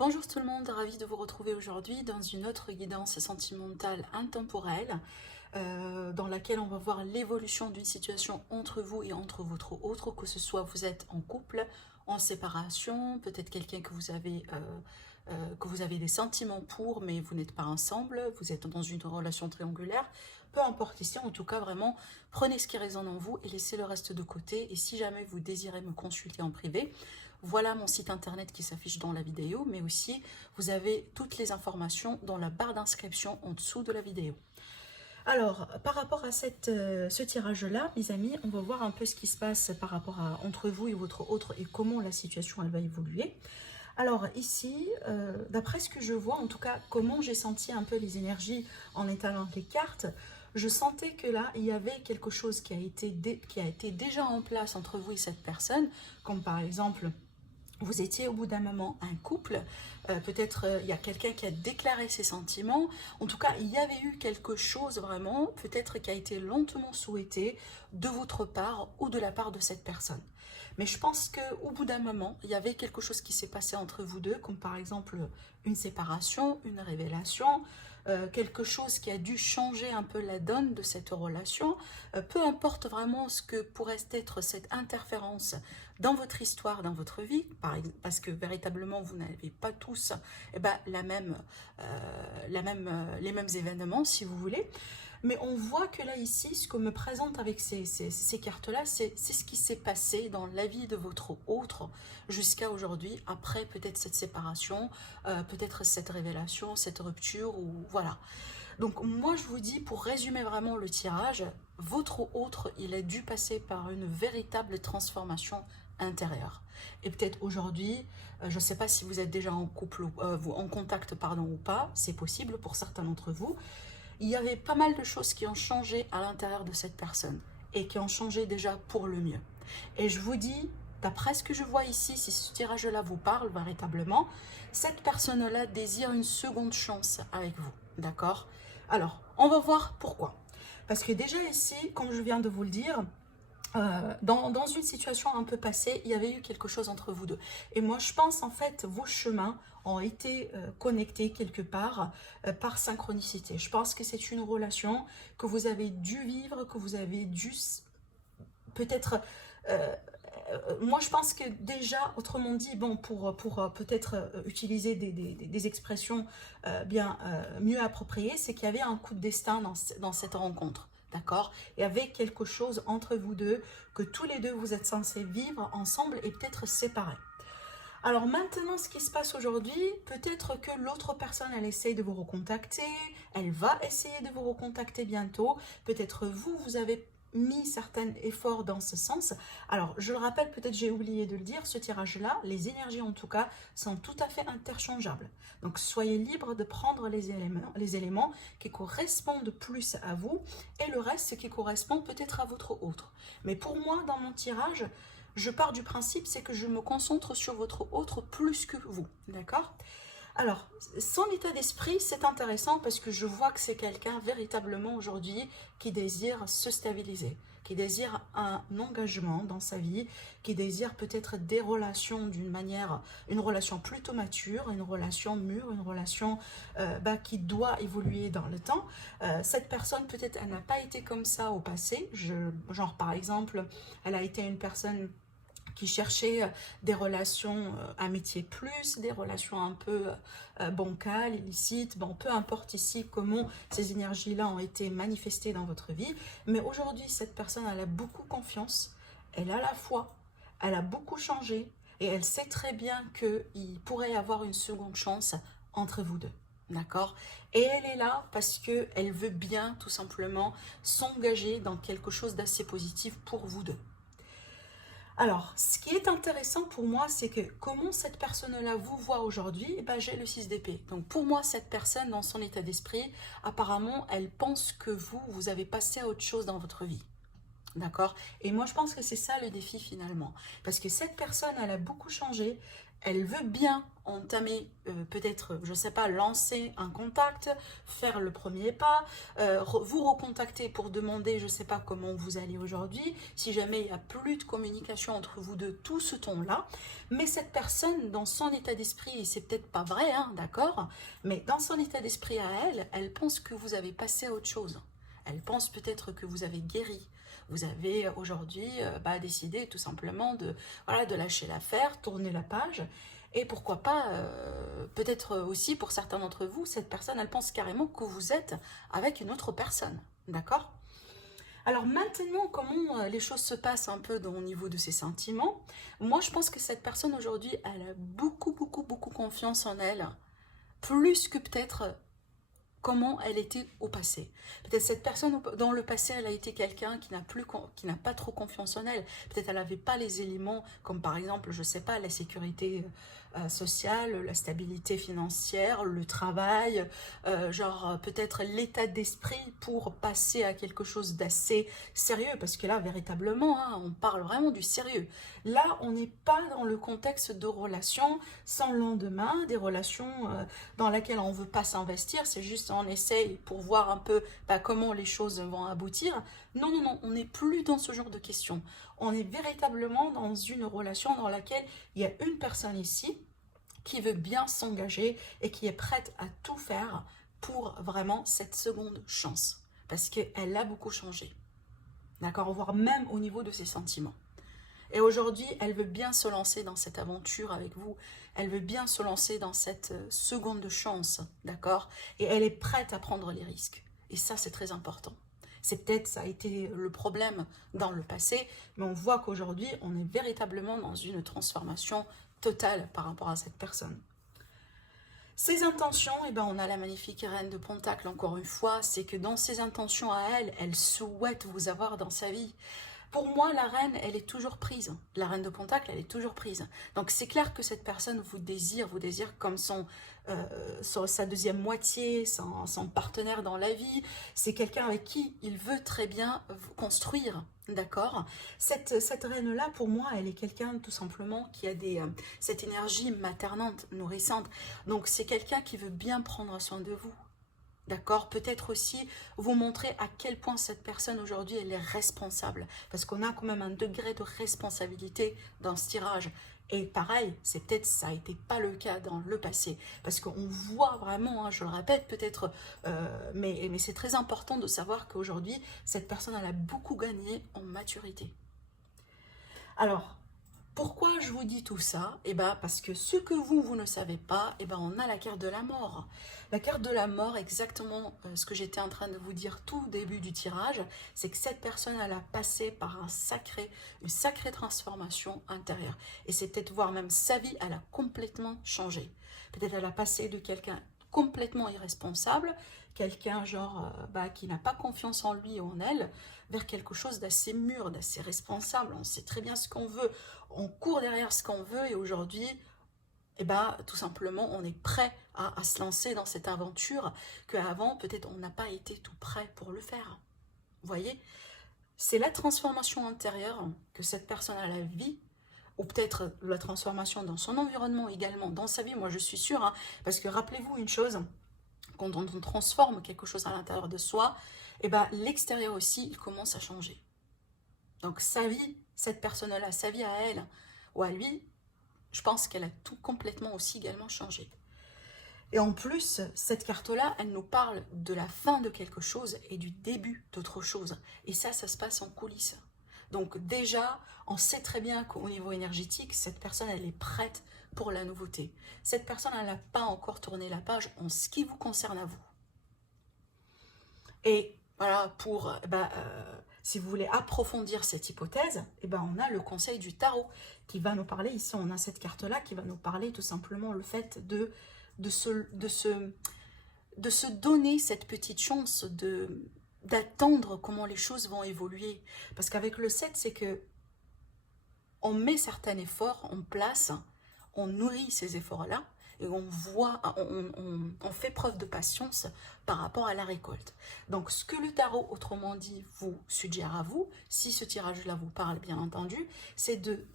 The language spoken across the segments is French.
Bonjour tout le monde, ravi de vous retrouver aujourd'hui dans une autre guidance sentimentale intemporelle dans laquelle on va voir l'évolution d'une situation entre vous et entre votre autre, que ce soit vous êtes en couple, en séparation, peut-être quelqu'un que vous avez des sentiments pour mais vous n'êtes pas ensemble, vous êtes dans une relation triangulaire, peu importe ici, en tout cas vraiment prenez ce qui résonne en vous et laissez le reste de côté. Et si jamais vous désirez me consulter en privé, voilà mon site internet qui s'affiche dans la vidéo, mais aussi vous avez toutes les informations dans la barre d'inscription en dessous de la vidéo. Alors, par rapport à ce tirage-là, mes amis, on va voir un peu ce qui se passe par rapport à entre vous et votre autre et comment la situation elle va évoluer. Alors ici, d'après ce que je vois, en tout cas, comment j'ai senti un peu les énergies en étalant les cartes, je sentais que là, il y avait quelque chose qui a été déjà en place entre vous et cette personne, comme par exemple vous étiez au bout d'un moment un couple, peut-être il y a quelqu'un qui a déclaré ses sentiments, en tout cas il y avait eu quelque chose vraiment, peut-être qui a été lentement souhaité de votre part ou de la part de cette personne. Mais je pense qu'au bout d'un moment, il y avait quelque chose qui s'est passé entre vous deux, comme par exemple une séparation, une révélation, quelque chose qui a dû changer un peu la donne de cette relation, peu importe vraiment ce que pourrait être cette interférence dans votre histoire, dans votre vie, parce que véritablement vous n'avez pas tous les mêmes événements si vous voulez, mais on voit que là ici, ce qu'on me présente avec ces cartes-là, c'est ce qui s'est passé dans la vie de votre autre jusqu'à aujourd'hui, après peut-être cette séparation, peut-être cette révélation, cette rupture, ou voilà. Donc moi je vous dis, pour résumer vraiment le tirage, votre autre, il a dû passer par une véritable transformation intérieure. Et peut-être aujourd'hui, je ne sais pas si vous êtes déjà en couple, en contact pardon, ou pas, c'est possible pour certains d'entre vous. Il y avait pas mal de choses qui ont changé à l'intérieur de cette personne et qui ont changé déjà pour le mieux. Et je vous dis, d'après ce que je vois ici, si ce tirage-là vous parle véritablement, cette personne-là désire une seconde chance avec vous, d'accord? Alors, on va voir pourquoi. Parce que déjà ici, comme je viens de vous le dire, dans une situation un peu passée, il y avait eu quelque chose entre vous deux. Et moi, je pense en fait, vos chemins ont été connectés quelque part par synchronicité. Je pense que c'est une relation que vous avez dû vivre, que vous avez dû peut-être... moi, je pense que déjà, autrement dit, bon, pour peut-être utiliser des expressions mieux appropriées, c'est qu'il y avait un coup de destin dans cette rencontre. D'accord? Et avec quelque chose entre vous deux, que tous les deux vous êtes censés vivre ensemble et peut-être séparés. Alors maintenant, ce qui se passe aujourd'hui, peut-être que l'autre personne, elle essaye de vous recontacter, elle va essayer de vous recontacter bientôt, peut-être vous avez mis certains efforts dans ce sens. Alors, je le rappelle, peut-être j'ai oublié de le dire, ce tirage-là, les énergies en tout cas, sont tout à fait interchangeables. Donc, soyez libre de prendre les éléments qui correspondent plus à vous et le reste qui correspond peut-être à votre autre. Mais pour moi, dans mon tirage, je pars du principe, c'est que je me concentre sur votre autre plus que vous, d'accord? Alors, son état d'esprit, c'est intéressant parce que je vois que c'est quelqu'un véritablement aujourd'hui qui désire se stabiliser, qui désire un engagement dans sa vie, qui désire peut-être des relations une relation plutôt mature, une relation mûre, une relation qui doit évoluer dans le temps. Cette personne, peut-être, elle n'a pas été comme ça au passé. Genre, par exemple, elle a été une personne qui cherchait des relations amitié plus, des relations un peu bancales, illicites, bon, peu importe ici comment ces énergies-là ont été manifestées dans votre vie, mais aujourd'hui, cette personne, elle a beaucoup confiance, elle a la foi, elle a beaucoup changé, et elle sait très bien qu'il pourrait y avoir une seconde chance entre vous deux. D'accord? Et elle est là parce qu'elle veut bien, tout simplement, s'engager dans quelque chose d'assez positif pour vous deux. Alors, ce qui est intéressant pour moi, c'est que comment cette personne-là vous voit aujourd'hui, j'ai le 6 d'épée. Donc pour moi, cette personne, dans son état d'esprit, apparemment, elle pense que vous avez passé à autre chose dans votre vie. D'accord? Et moi, je pense que c'est ça le défi finalement. Parce que cette personne, elle a beaucoup changé. Elle veut bien entamer, peut-être, je ne sais pas, lancer un contact, faire le premier pas, vous recontacter pour demander, je ne sais pas comment vous allez aujourd'hui, si jamais il n'y a plus de communication entre vous deux, tout ce ton-là. Mais cette personne, dans son état d'esprit, et c'est peut-être pas vrai, hein, d'accord, mais dans son état d'esprit à elle, elle pense que vous avez passé à autre chose. Elle pense peut-être que vous avez guéri. Vous avez aujourd'hui décidé tout simplement de, voilà, de lâcher l'affaire, tourner la page. Et pourquoi pas, peut-être aussi pour certains d'entre vous, cette personne, elle pense carrément que vous êtes avec une autre personne. D'accord? Alors maintenant, comment les choses se passent un peu au niveau de ses sentiments? Moi, je pense que cette personne aujourd'hui, elle a beaucoup, beaucoup, beaucoup confiance en elle. Plus que peut-être comment elle était au passé. Peut-être cette personne dans le passé, elle a été quelqu'un qui n'a pas trop confiance en elle. Peut-être elle n'avait pas les éléments comme par exemple, je sais pas, la sécurité sociale, la stabilité financière, le travail, peut-être l'état d'esprit pour passer à quelque chose d'assez sérieux. Parce que là, véritablement, hein, on parle vraiment du sérieux. Là, on n'est pas dans le contexte de relations sans lendemain, des relations dans lesquelles on ne veut pas s'investir, c'est juste on essaye pour voir un peu comment les choses vont aboutir. Non, non, non, on n'est plus dans ce genre de questions. On est véritablement dans une relation dans laquelle il y a une personne ici qui veut bien s'engager et qui est prête à tout faire pour vraiment cette seconde chance. Parce qu'elle a beaucoup changé. D'accord? Voire même au niveau de ses sentiments. Et aujourd'hui, elle veut bien se lancer dans cette aventure avec vous. Elle veut bien se lancer dans cette seconde chance, d'accord? Et elle est prête à prendre les risques. Et ça, c'est très important. C'est peut-être, ça a été le problème dans le passé, mais on voit qu'aujourd'hui, on est véritablement dans une transformation totale par rapport à cette personne. Ses intentions, eh ben, on a la magnifique reine de Pentacle, encore une fois, c'est que dans ses intentions à elle, elle souhaite vous avoir dans sa vie. Pour moi, la reine, elle est toujours prise. La reine de Pentacle, elle est toujours prise. Donc, c'est clair que cette personne vous désire comme sa deuxième moitié, son partenaire dans la vie. C'est quelqu'un avec qui il veut très bien construire. D'accord? Cette reine-là, pour moi, elle est quelqu'un tout simplement qui a cette énergie maternante, nourrissante. Donc, c'est quelqu'un qui veut bien prendre soin de vous. D'accord? Peut-être aussi vous montrer à quel point cette personne aujourd'hui, elle est responsable. Parce qu'on a quand même un degré de responsabilité dans ce tirage. Et pareil, c'est peut-être ça n'a été pas le cas dans le passé. Parce qu'on voit vraiment, hein, je le répète peut-être, mais c'est très important de savoir qu'aujourd'hui, cette personne, elle a beaucoup gagné en maturité. Alors, pourquoi je vous dis tout ça? Eh bien, parce que ce que vous ne savez pas, eh ben, on a la carte de la mort. La carte de la mort, exactement ce que j'étais en train de vous dire tout début du tirage, c'est que cette personne, elle a passé par une sacrée transformation intérieure. Et c'est peut-être voir même sa vie, elle a complètement changé. Peut-être elle a passé de quelqu'un complètement irresponsable, quelqu'un qui n'a pas confiance en lui ou en elle, vers quelque chose d'assez mûr, d'assez responsable. On sait très bien ce qu'on veut, on court derrière ce qu'on veut et aujourd'hui, tout simplement, on est prêt à se lancer dans cette aventure qu'avant, peut-être, on n'a pas été tout prêt pour le faire. Vous voyez? C'est la transformation intérieure que cette personne a la vie, ou peut-être la transformation dans son environnement également, dans sa vie, moi je suis sûre, hein, parce que rappelez-vous une chose, quand on transforme quelque chose à l'intérieur de soi, l'extérieur aussi, il commence à changer. Donc sa vie, cette personne-là, sa vie à elle ou à lui, je pense qu'elle a tout complètement aussi également changé. Et en plus, cette carte-là, elle nous parle de la fin de quelque chose et du début d'autre chose. Et ça se passe en coulisses. Donc déjà, on sait très bien qu'au niveau énergétique, cette personne, elle est prête pour la nouveauté. Cette personne, elle n'a pas encore tourné la page en ce qui vous concerne à vous. Et voilà, si vous voulez approfondir cette hypothèse, on a le conseil du tarot qui va nous parler, ici on a cette carte-là, qui va nous parler tout simplement le fait de se donner cette petite chance d'attendre comment les choses vont évoluer. Parce qu'avec le 7, c'est que on met certains efforts en place, on nourrit ces efforts-là, et on fait preuve de patience par rapport à la récolte. Donc, ce que le tarot, autrement dit, vous suggère à vous, si ce tirage-là vous parle, bien entendu, c'est de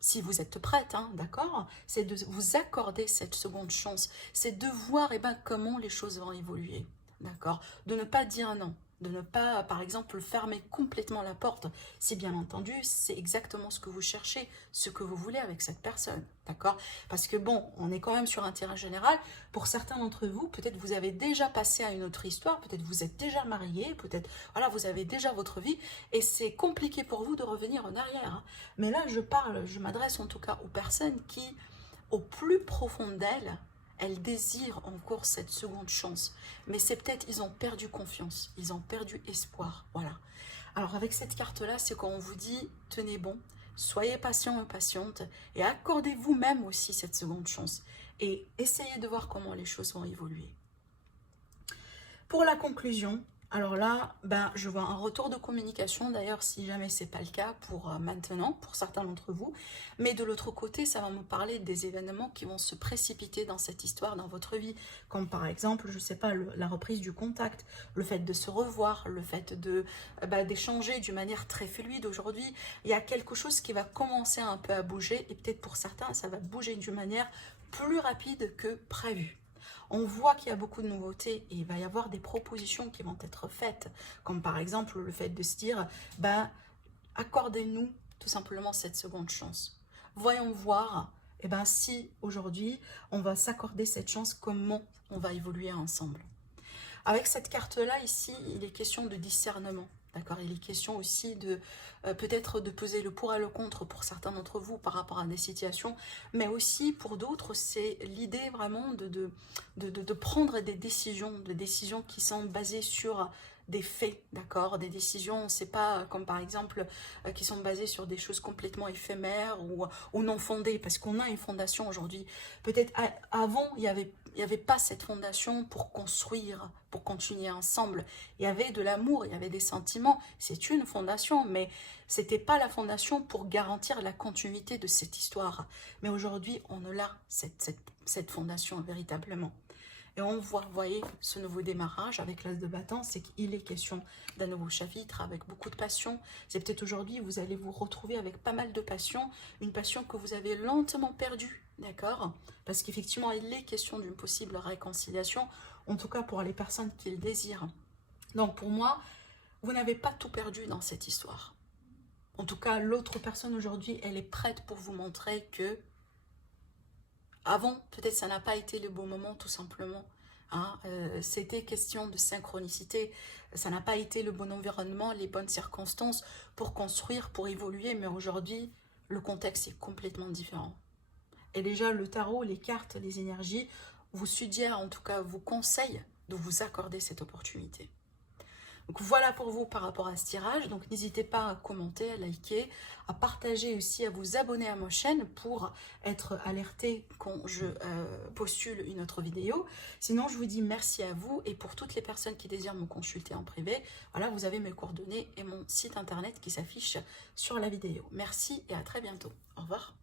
si vous êtes prête, hein, d'accord, c'est de vous accorder cette seconde chance, c'est de voir comment les choses vont évoluer, d'accord, de ne pas dire non, de ne pas, par exemple, fermer complètement la porte, si bien entendu, c'est exactement ce que vous cherchez, ce que vous voulez avec cette personne, d'accord? Parce que bon, on est quand même sur un terrain général, pour certains d'entre vous, peut-être vous avez déjà passé à une autre histoire, peut-être vous êtes déjà marié, peut-être, voilà, vous avez déjà votre vie, et c'est compliqué pour vous de revenir en arrière, hein. Mais là, je m'adresse en tout cas aux personnes qui, au plus profond d'elles, elles désirent encore cette seconde chance. Mais c'est peut-être, ils ont perdu confiance, ils ont perdu espoir. Voilà. Alors avec cette carte-là, c'est quand on vous dit, tenez bon, soyez patient et patiente, et accordez vous-même aussi cette seconde chance. Et essayez de voir comment les choses vont évoluer. Pour la conclusion, alors là, je vois un retour de communication, d'ailleurs si jamais c'est pas le cas pour maintenant, pour certains d'entre vous, mais de l'autre côté, ça va me parler des événements qui vont se précipiter dans cette histoire, dans votre vie, comme par exemple, je sais pas, la reprise du contact, le fait de se revoir, le fait de d'échanger d'une manière très fluide aujourd'hui, il y a quelque chose qui va commencer un peu à bouger, et peut-être pour certains, ça va bouger d'une manière plus rapide que prévu. On voit qu'il y a beaucoup de nouveautés et il va y avoir des propositions qui vont être faites, comme par exemple le fait de se dire, accordez-nous tout simplement cette seconde chance. Voyons voir si aujourd'hui on va s'accorder cette chance, comment on va évoluer ensemble. Avec cette carte-là ici, il est question de discernement. D'accord, il est question aussi de peut-être de peser le pour et le contre pour certains d'entre vous par rapport à des situations, mais aussi pour d'autres, c'est l'idée vraiment de prendre des décisions qui sont basées sur des faits, d'accord, des décisions, c'est pas comme par exemple qui sont basées sur des choses complètement éphémères ou non fondées, parce qu'on a une fondation aujourd'hui. Peut-être avant, il y avait pas cette fondation pour construire, pour continuer ensemble. Il y avait de l'amour, il y avait des sentiments, c'est une fondation, mais c'était pas la fondation pour garantir la continuité de cette histoire. Mais aujourd'hui, on a là cette fondation véritablement. Et on voit, vous voyez, ce nouveau démarrage avec l'as de bâton, c'est qu'il est question d'un nouveau chapitre avec beaucoup de passion. C'est peut-être aujourd'hui, vous allez vous retrouver avec pas mal de passion, une passion que vous avez lentement perdue, d'accord? Parce qu'effectivement, il est question d'une possible réconciliation, en tout cas pour les personnes qui le désirent. Donc pour moi, vous n'avez pas tout perdu dans cette histoire. En tout cas, l'autre personne aujourd'hui, elle est prête pour vous montrer que avant, peut-être ça n'a pas été le bon moment tout simplement. Hein, c'était question de synchronicité, ça n'a pas été le bon environnement, les bonnes circonstances pour construire, pour évoluer, mais aujourd'hui, le contexte est complètement différent. Et déjà, le tarot, les cartes, les énergies vous suggèrent, en tout cas, vous conseillent de vous accorder cette opportunité. Donc voilà pour vous par rapport à ce tirage. Donc n'hésitez pas à commenter, à liker, à partager aussi, à vous abonner à ma chaîne pour être alerté quand je postule une autre vidéo. Sinon, je vous dis merci à vous et pour toutes les personnes qui désirent me consulter en privé, voilà, vous avez mes coordonnées et mon site internet qui s'affiche sur la vidéo. Merci et à très bientôt. Au revoir.